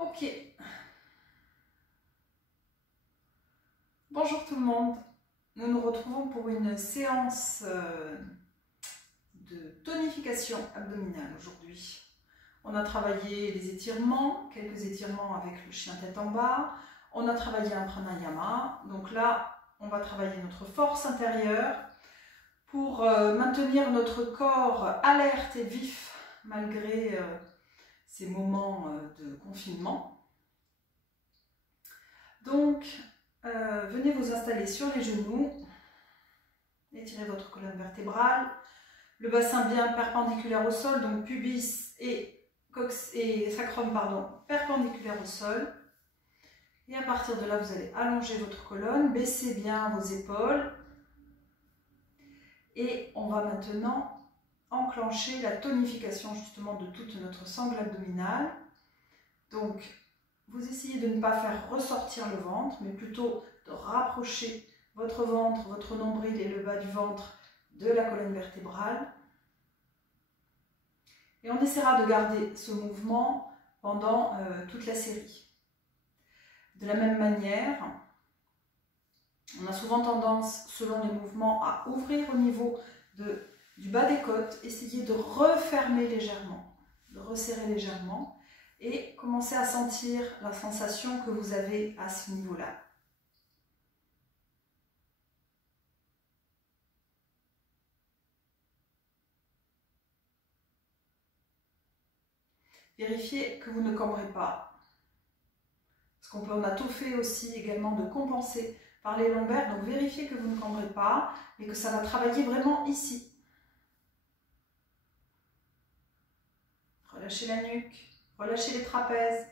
Ok. Bonjour tout le monde. Nous nous retrouvons pour une séance de tonification abdominale aujourd'hui. On a travaillé les étirements, quelques étirements avec le chien tête en bas. On a travaillé un pranayama. Donc là, on va travailler notre force intérieure pour maintenir notre corps alerte et vif malgré ces moments de confinement. Donc, venez vous installer sur les genoux, étirez votre colonne vertébrale, le bassin bien perpendiculaire au sol, donc pubis et sacrum perpendiculaire au sol. Et à partir de là, vous allez allonger votre colonne, baissez bien vos épaules. Et on va maintenant enclencher la tonification justement de toute notre sangle abdominale. Donc, vous essayez de ne pas faire ressortir le ventre, mais plutôt de rapprocher votre ventre, votre nombril et le bas du ventre de la colonne vertébrale. Et on essaiera de garder ce mouvement pendant toute la série. De la même manière, on a souvent tendance, selon les mouvements, à ouvrir au niveau du bas des côtes, essayer de refermer légèrement, de resserrer légèrement. Et commencez à sentir la sensation que vous avez à ce niveau-là. Vérifiez que vous ne cambrez pas. Parce qu'on a tout fait aussi également de compenser par les lombaires. Donc vérifiez que vous ne cambrez pas, mais que ça va travailler vraiment ici. Relâchez la nuque. Relâchez les trapèzes.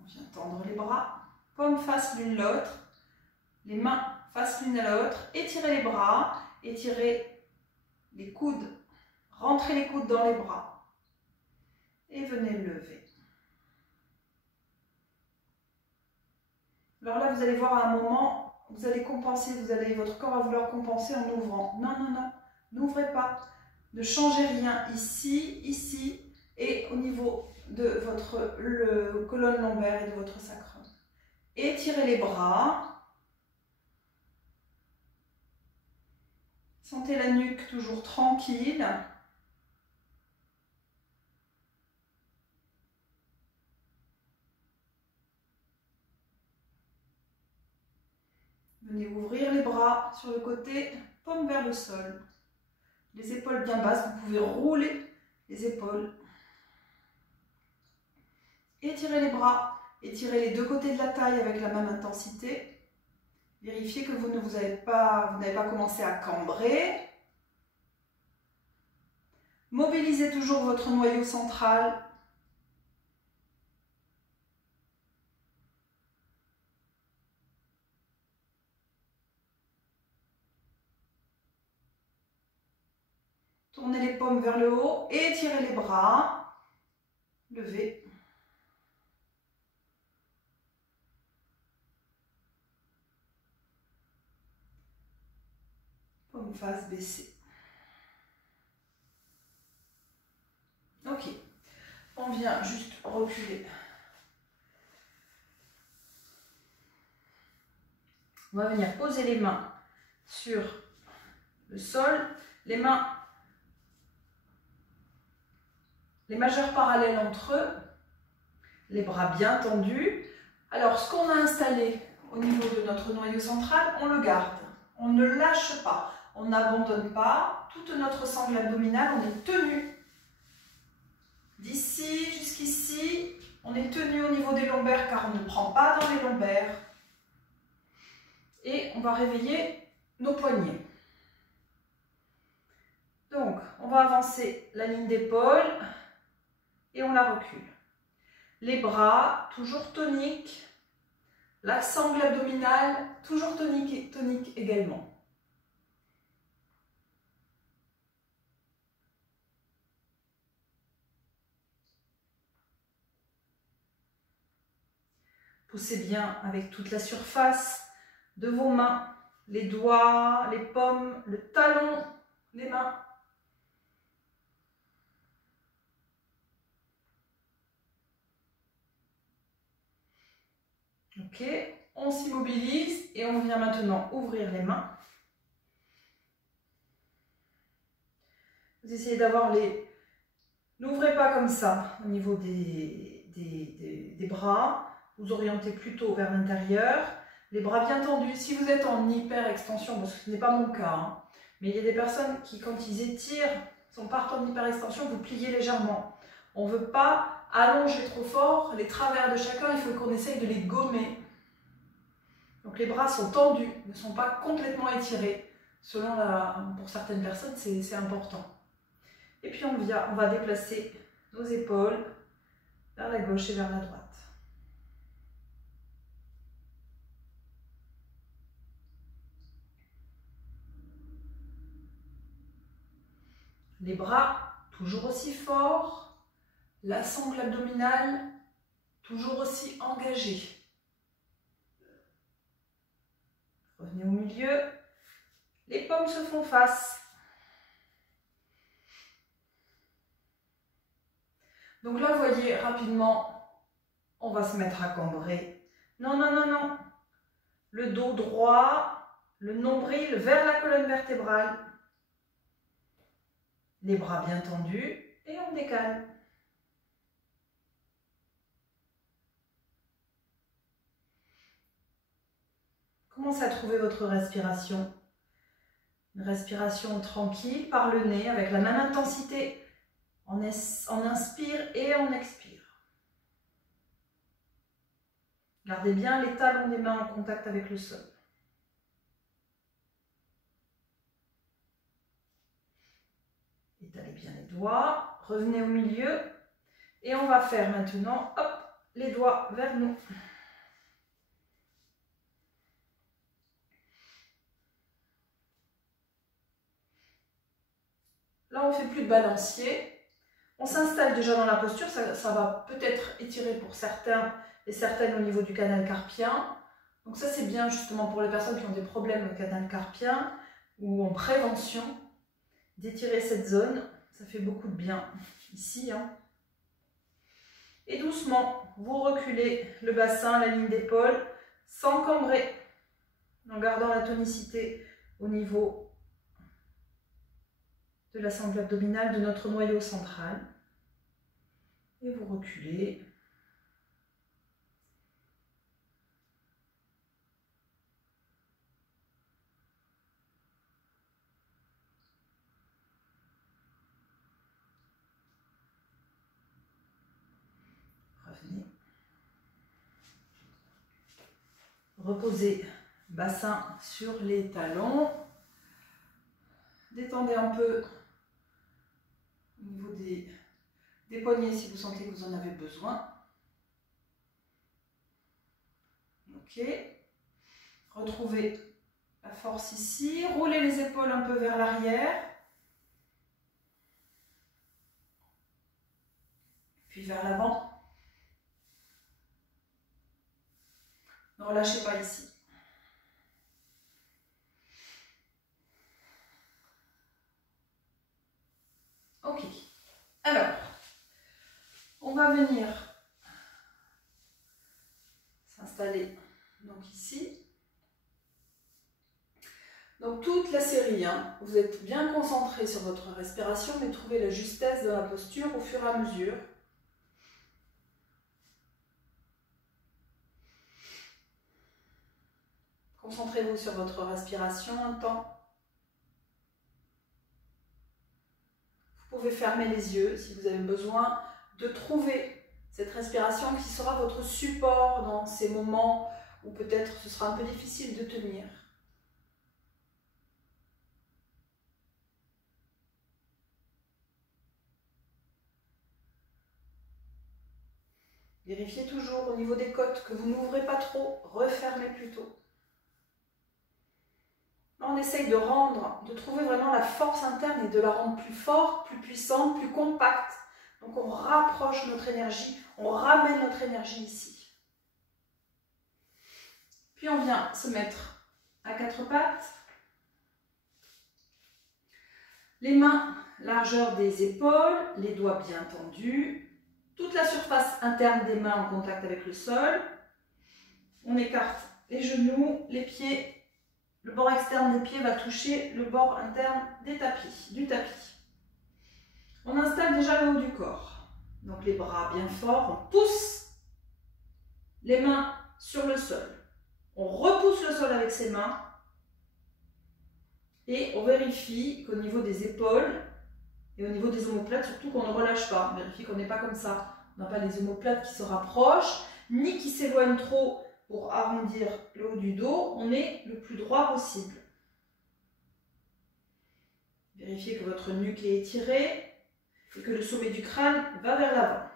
On vient tendre les bras. Paumes face l'une l'autre. Les mains face l'une à l'autre. Étirez les bras. Étirez les coudes. Rentrez les coudes dans les bras. Et venez lever. Alors là, vous allez voir à un moment, vous allez compenser, votre corps va vouloir compenser en ouvrant. Non, non, non. N'ouvrez pas. Ne changez rien ici, ici et au niveau de votre colonne lombaire et de votre sacrum. Étirez les bras. Sentez la nuque toujours tranquille. Venez ouvrir les bras sur le côté, paume vers le sol. Les épaules bien basses, vous pouvez rouler les épaules. Étirez les bras, étirez les deux côtés de la taille avec la même intensité. Vérifiez que vous n'avez pas commencé à cambrer. Mobilisez toujours votre noyau central. Tournez les paumes vers le haut, étirez les bras, levez. Paume face baissée. Ok, on vient juste reculer. On va venir poser les mains sur le sol, les majeurs parallèles entre eux, les bras bien tendus. Alors, ce qu'on a installé au niveau de notre noyau central, on le garde. On ne lâche pas, on n'abandonne pas. Toute notre sangle abdominale, on est tenu. D'ici jusqu'ici, on est tenu au niveau des lombaires car on ne prend pas dans les lombaires. Et on va réveiller nos poignets. Donc, on va avancer la ligne d'épaule et on la recule. Les bras, toujours toniques. La sangle abdominale, toujours tonique également. Poussez bien avec toute la surface de vos mains, les doigts, les paumes, le talon, les mains. Ok, on s'immobilise et on vient maintenant ouvrir les mains. Vous essayez d'avoir les... N'ouvrez pas comme ça au niveau des bras. Vous orientez plutôt vers l'intérieur. Les bras bien tendus. Si vous êtes en hyper extension, parce que ce n'est pas mon cas, hein, mais il y a des personnes qui, quand ils étirent, sont partent en hyper extension, vous pliez légèrement. On ne veut pas allonger trop fort. Les travers de chacun, il faut qu'on essaye de les gommer. Donc les bras sont tendus, ne sont pas complètement étirés. Pour certaines personnes, c'est important. Et puis on va déplacer nos épaules vers la gauche et vers la droite. Les bras toujours aussi forts, la sangle abdominale toujours aussi engagée. Revenez au milieu, les paumes se font face. Donc là, vous voyez, rapidement, on va se mettre à cambrer. Non, non, non, non. Le dos droit, le nombril vers la colonne vertébrale. Les bras bien tendus et on décale. Commencez à trouver votre respiration. Une respiration tranquille par le nez avec la même intensité. On inspire et on expire. Gardez bien les talons des mains en contact avec le sol. Étalez bien les doigts, revenez au milieu et on va faire maintenant, hop, les doigts vers nous. Là, on ne fait plus de balancier. On s'installe déjà dans la posture, ça va peut-être étirer pour certains et certaines au niveau du canal carpien. Donc ça, c'est bien justement pour les personnes qui ont des problèmes au canal carpien ou en prévention, d'étirer cette zone. Ça fait beaucoup de bien ici. Hein. Et doucement, vous reculez le bassin, la ligne d'épaule, sans cambrer, en gardant la tonicité au niveau de la sangle abdominale, de notre noyau central. Et vous reculez. Revenez. Reposez bassin sur les talons. Détendez un peu au niveau des poignets si vous sentez que vous en avez besoin. Ok. Retrouvez la force ici. Roulez les épaules un peu vers l'arrière. Puis vers l'avant. Ne relâchez pas ici. Ok. Alors, on va venir s'installer donc ici. Donc toute la série, hein, vous êtes bien concentré sur votre respiration, mais trouvez la justesse de la posture au fur et à mesure. Concentrez-vous sur votre respiration un temps. Vous pouvez fermer les yeux si vous avez besoin de trouver cette respiration qui sera votre support dans ces moments où peut-être ce sera un peu difficile de tenir. Vérifiez toujours au niveau des côtes que vous n'ouvrez pas trop, refermez plutôt. On essaye de trouver vraiment la force interne et de la rendre plus forte, plus puissante, plus compacte. Donc on rapproche notre énergie, on ramène notre énergie ici. Puis on vient se mettre à quatre pattes. Les mains, largeur des épaules, les doigts bien tendus. Toute la surface interne des mains en contact avec le sol. On écarte les genoux, les pieds. Le bord externe des pieds va toucher le bord interne du tapis. On installe déjà le haut du corps. Donc les bras bien forts, on pousse les mains sur le sol. On repousse le sol avec ses mains et on vérifie qu'au niveau des épaules et au niveau des omoplates, surtout qu'on ne relâche pas. On vérifie qu'on n'est pas comme ça. On n'a pas les omoplates qui se rapprochent, ni qui s'éloignent trop pour arrondir le haut du dos. On est le plus droit possible. Vérifiez que votre nuque est étirée et que le sommet du crâne va vers l'avant.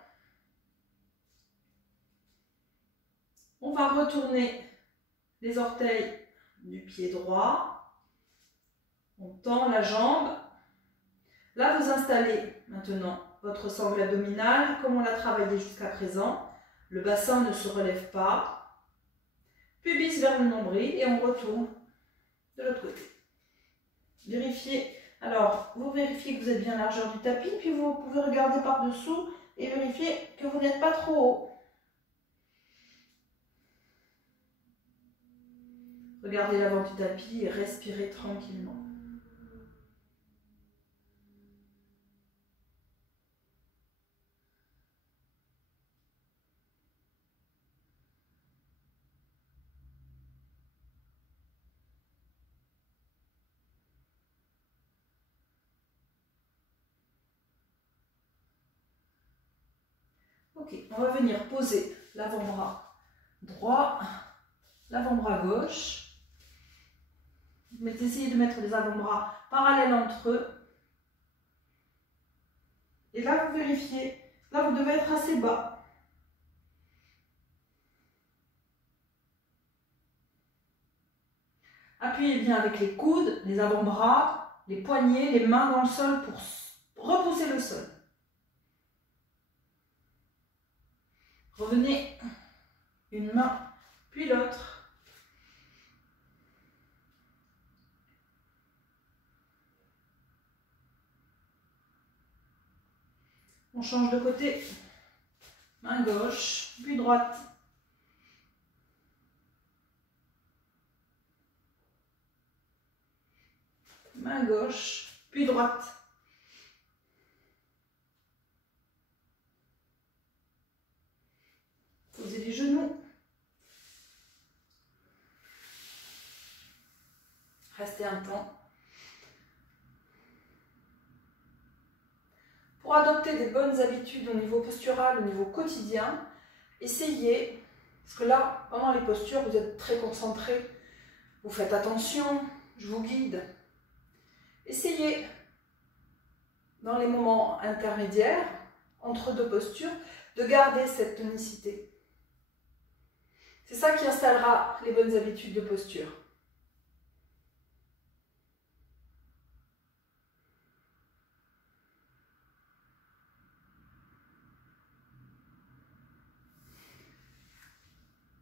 On va retourner les orteils du pied droit. On tend la jambe. Là, vous installez maintenant votre sangle abdominale comme on l'a travaillé jusqu'à présent. Le bassin ne se relève pas. Pubis vers le nombril et on retourne de l'autre côté. Vérifiez. Alors, vous vérifiez que vous êtes bien à la largeur du tapis, puis vous pouvez regarder par-dessous et vérifier que vous n'êtes pas trop haut. Regardez l'avant du tapis et respirez tranquillement. Ok, on va venir poser l'avant-bras droit, l'avant-bras gauche. Essayez de mettre les avant-bras parallèles entre eux. Et là, vous vérifiez. Là, vous devez être assez bas. Appuyez bien avec les coudes, les avant-bras, les poignets, les mains dans le sol pour repousser le sol. Revenez une main, puis l'autre. On change de côté. Main gauche, puis droite. Main gauche, puis droite. Posez les genoux. Restez un temps. Pour adopter des bonnes habitudes au niveau postural, au niveau quotidien, essayez, parce que là, pendant les postures, vous êtes très concentré, vous faites attention, je vous guide. Essayez, dans les moments intermédiaires, entre deux postures, de garder cette tonicité. C'est ça qui installera les bonnes habitudes de posture.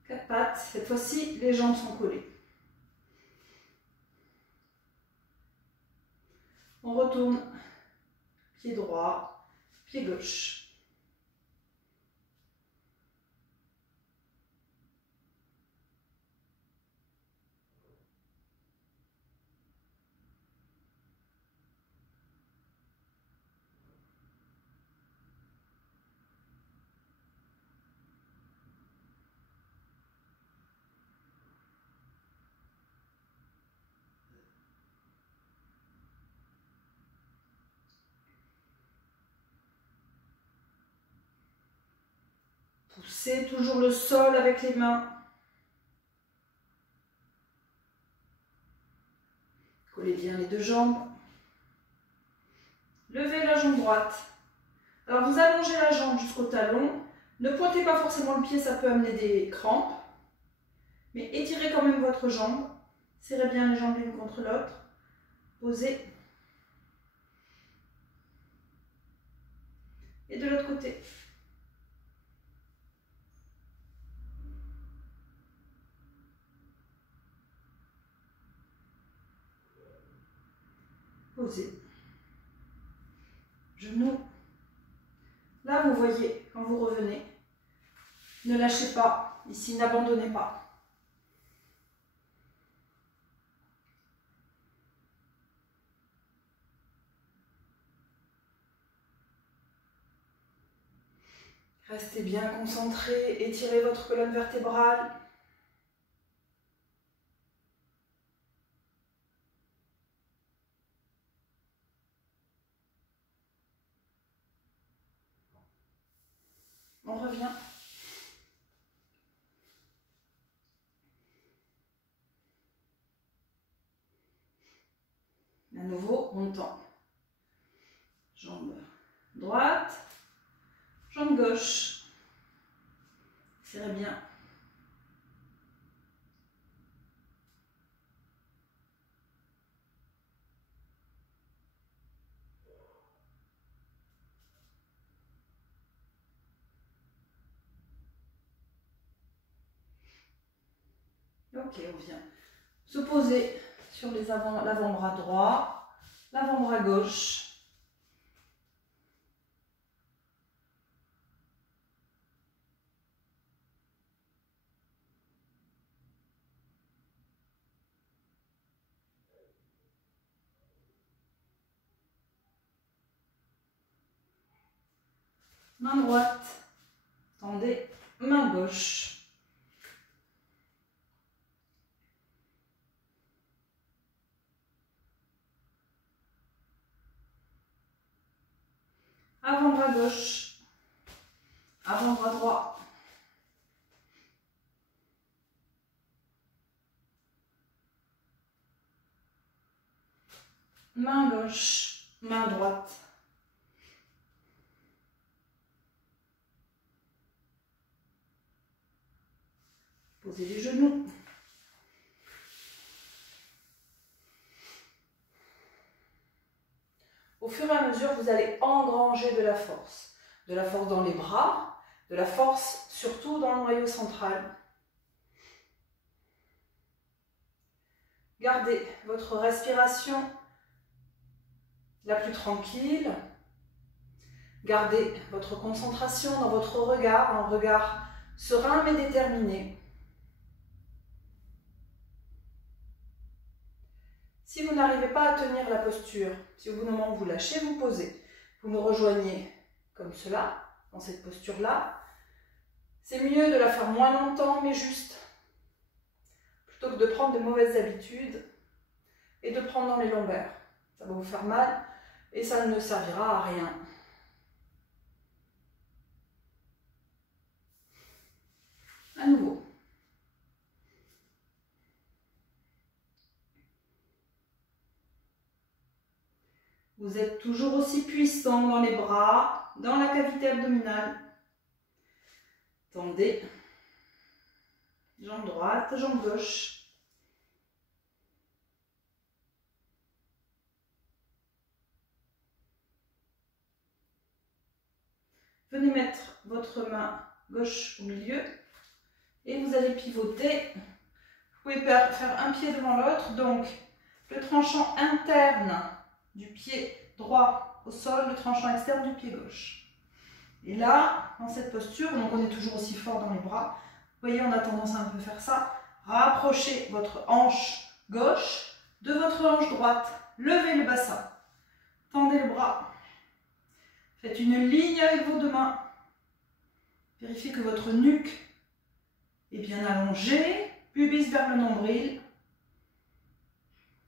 Quatre pattes, cette fois-ci, les jambes sont collées. On retourne, pied droit, pied gauche. Poussez toujours le sol avec les mains. Collez bien les deux jambes. Levez la jambe droite. Alors vous allongez la jambe jusqu'au talon. Ne pointez pas forcément le pied, ça peut amener des crampes. Mais étirez quand même votre jambe. Serrez bien les jambes l'une contre l'autre. Posez. Et de l'autre côté. Posez. Genoux. Là, vous voyez, quand vous revenez, ne lâchez pas. Ici, n'abandonnez pas. Restez bien concentré, étirez votre colonne vertébrale. On revient. À nouveau, on tend. Jambe droite, jambe gauche. Serrez bien. Ok, on vient se poser sur l'avant-bras droit, l'avant-bras gauche. Main droite, tendez, main gauche. Avant-bras gauche, avant-bras droit. Main gauche, main droite. Posez les genoux. Au fur et à mesure, vous allez engranger de la force. De la force dans les bras, de la force surtout dans le noyau central. Gardez votre respiration la plus tranquille. Gardez votre concentration dans votre regard, un regard serein mais déterminé. Si vous n'arrivez pas à tenir la posture, si au bout d'un moment vous lâchez, vous posez. Vous nous rejoignez comme cela, dans cette posture-là. C'est mieux de la faire moins longtemps, mais juste. Plutôt que de prendre de mauvaises habitudes et de prendre dans les lombaires. Ça va vous faire mal et ça ne servira à rien. À nouveau. Vous êtes toujours aussi puissant dans les bras, dans la cavité abdominale. Tendez. Jambe droite, jambe gauche. Venez mettre votre main gauche au milieu et vous allez pivoter. Vous pouvez faire un pied devant l'autre, donc le tranchant interne du pied droit au sol, le tranchant externe du pied gauche. Et là, dans cette posture, donc on est toujours aussi fort dans les bras. Vous voyez, on a tendance à un peu faire ça. Rapprochez votre hanche gauche de votre hanche droite. Levez le bassin. Tendez le bras. Faites une ligne avec vos deux mains. Vérifiez que votre nuque est bien allongée. Pubis vers le nombril.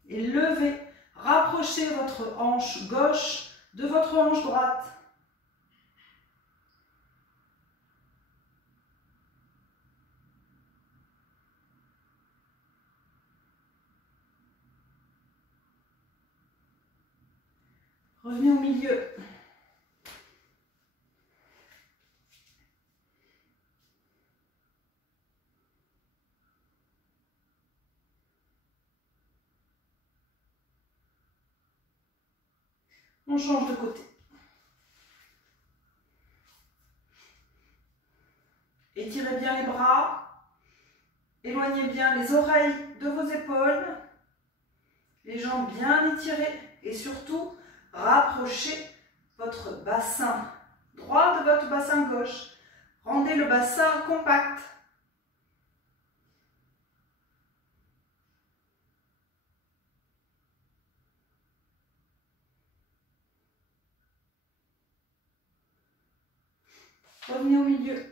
Et levez. Rapprochez votre hanche gauche de votre hanche droite. Revenez au milieu. On change de côté. Étirez bien les bras. Éloignez bien les oreilles de vos épaules. Les jambes bien étirées. Et surtout, rapprochez votre bassin droit de votre bassin gauche. Rendez le bassin compact. Revenez au milieu.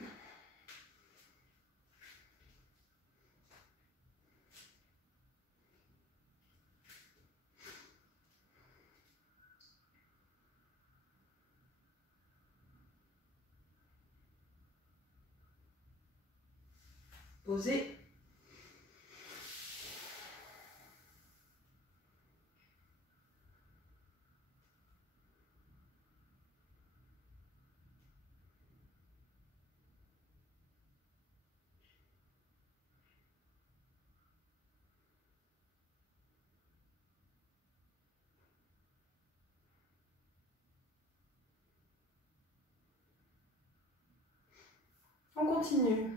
Posez. On continue.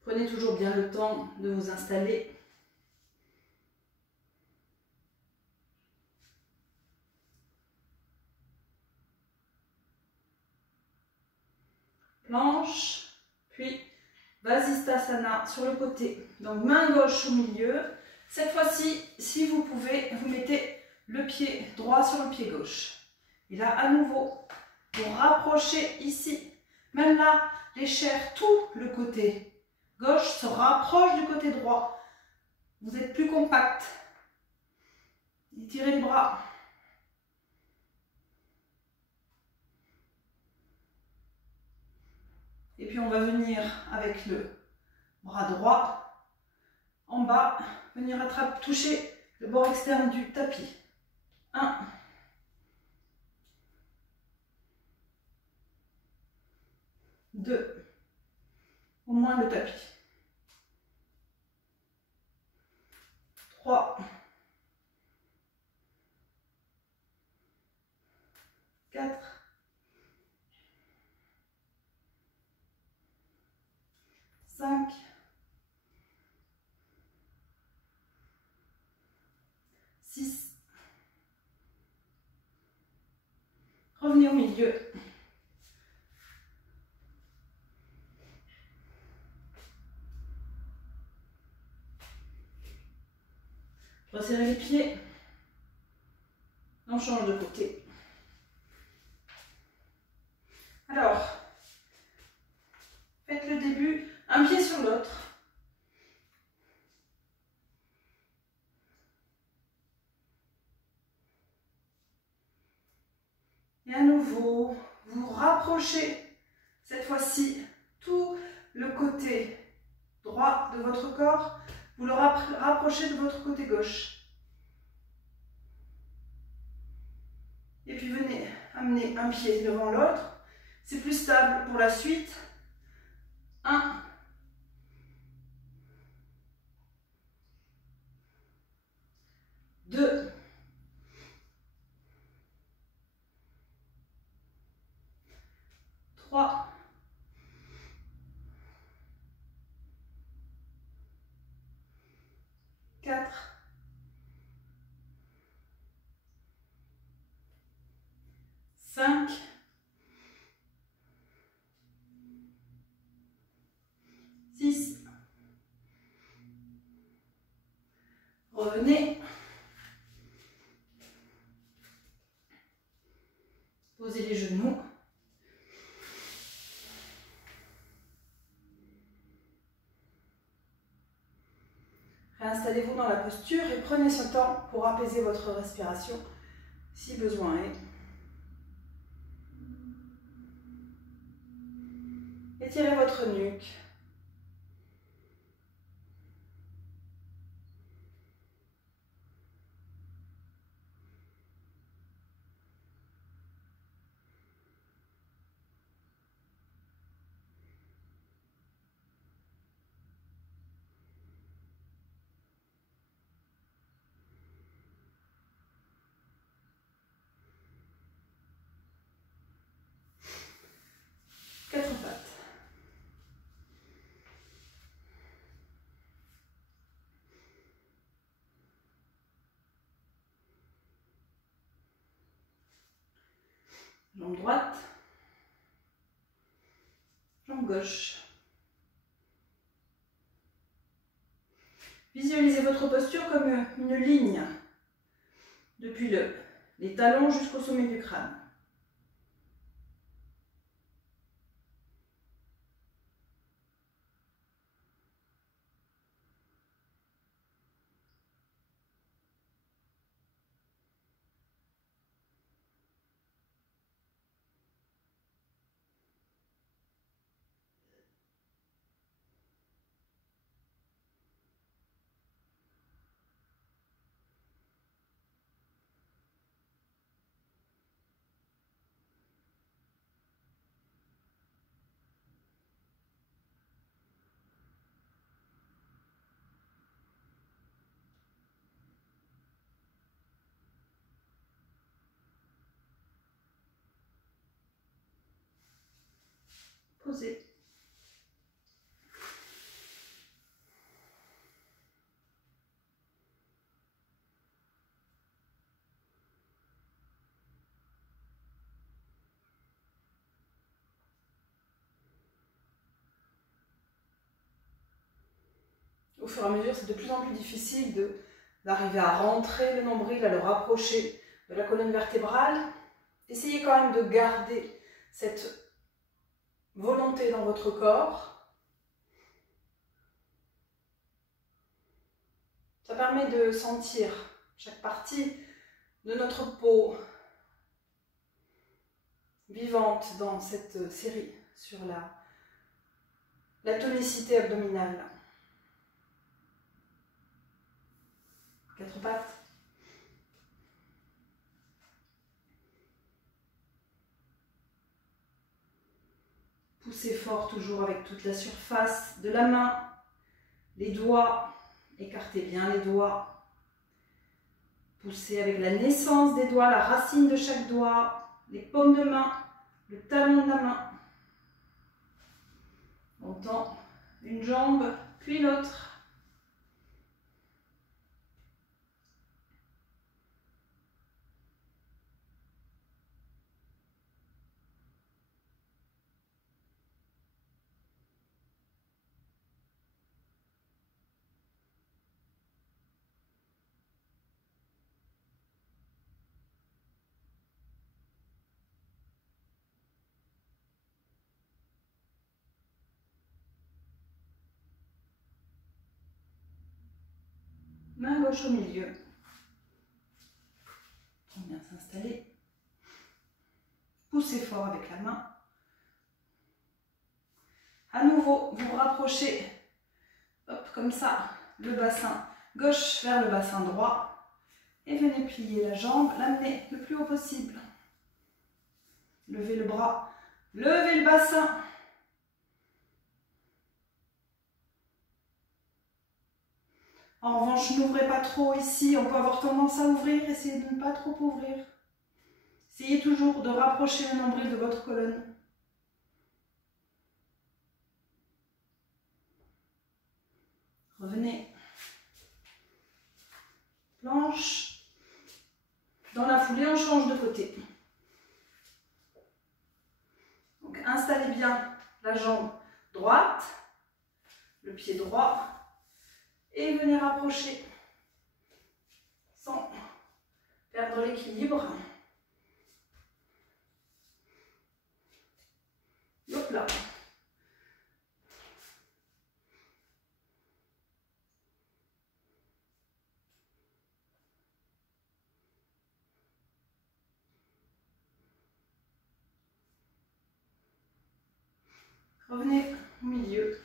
Prenez toujours bien le temps de vous installer. Planche, puis Vasisthasana sur le côté. Donc main gauche au milieu. Cette fois-ci, si vous pouvez, vous mettez le pied droit sur le pied gauche. Et là, à nouveau, vous rapprochez ici. Même là, les chairs, tout le côté gauche se rapproche du côté droit. Vous êtes plus compact. Étirez les bras. Et puis on va venir avec le bras droit en bas, venir toucher le bord externe du tapis. 1, 2, au moins le tapis. 3, 4, 5, 6. Revenez au milieu. Resserrez les pieds. On change de côté. Alors, faites le début, un pied sur l'autre. Et à nouveau, vous rapprochez, cette fois-ci, tout le côté droit de votre corps, vous le rapprochez de votre côté gauche. Et puis venez amener un pied devant l'autre. C'est plus stable pour la suite. 1, 2, 3, 4, 5, 6. Revenez. Posez les genoux. Réinstallez-vous dans la posture et prenez ce temps pour apaiser votre respiration si besoin est. Étirez votre nuque. Quatre pattes. Jambe droite, jambe gauche. Visualisez votre posture comme une ligne depuis le les talons jusqu'au sommet du crâne. Posez. Au fur et à mesure, c'est de plus en plus difficile d'arriver à rentrer le nombril, à le rapprocher de la colonne vertébrale. Essayez quand même de garder cette volonté dans votre corps. Ça permet de sentir chaque partie de notre peau vivante dans cette série sur la tonicité abdominale. Quatre pattes. Poussez fort toujours avec toute la surface de la main, les doigts, écartez bien les doigts. Poussez avec la naissance des doigts, la racine de chaque doigt, les paumes de main, le talon de la main. On tend une jambe, puis l'autre. Main gauche au milieu. On vient s'installer. Poussez fort avec la main. À nouveau, vous vous rapprochez, hop, comme ça, le bassin gauche vers le bassin droit. Et venez plier la jambe, l'amener le plus haut possible. Levez le bras, levez le bassin. En revanche, n'ouvrez pas trop ici, on peut avoir tendance à ouvrir, essayez de ne pas trop ouvrir. Essayez toujours de rapprocher le nombril de votre colonne. Revenez. Planche. Dans la foulée, on change de côté. Donc, installez bien la jambe droite, le pied droit, et venez rapprocher sans perdre l'équilibre. Hop là. Revenez au milieu.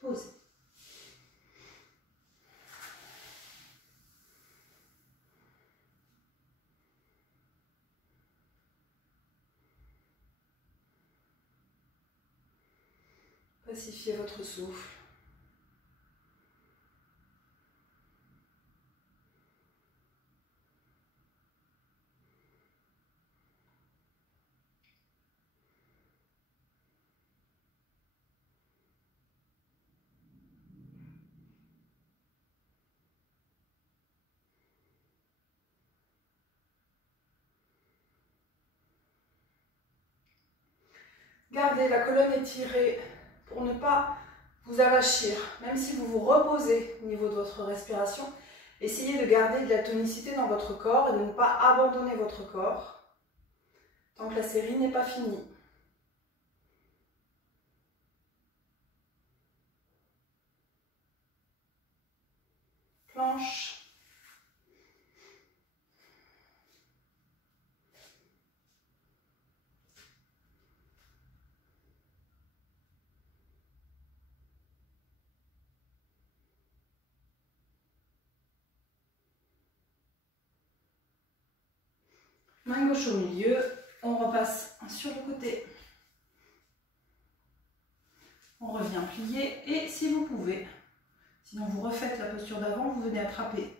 Posez. Pacifiez votre souffle. Gardez la colonne étirée pour ne pas vous avachir. Même si vous vous reposez au niveau de votre respiration, essayez de garder de la tonicité dans votre corps et de ne pas abandonner votre corps tant que la série n'est pas finie. Planche. Main gauche au milieu, on repasse sur le côté. On revient plier et si vous pouvez, sinon vous refaites la posture d'avant, vous venez attraper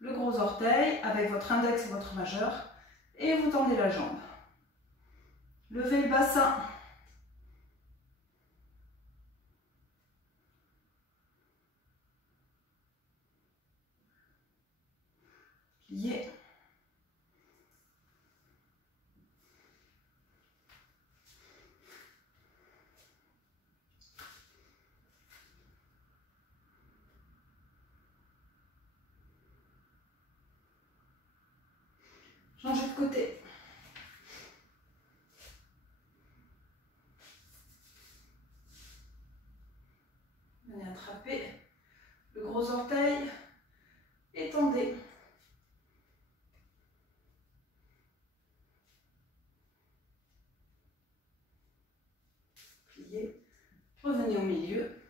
le gros orteil avec votre index et votre majeur et vous tendez la jambe. Levez le bassin. Pliez. Changez de côté. Venez attraper le gros orteil et tendez. Pliez. Revenez au milieu.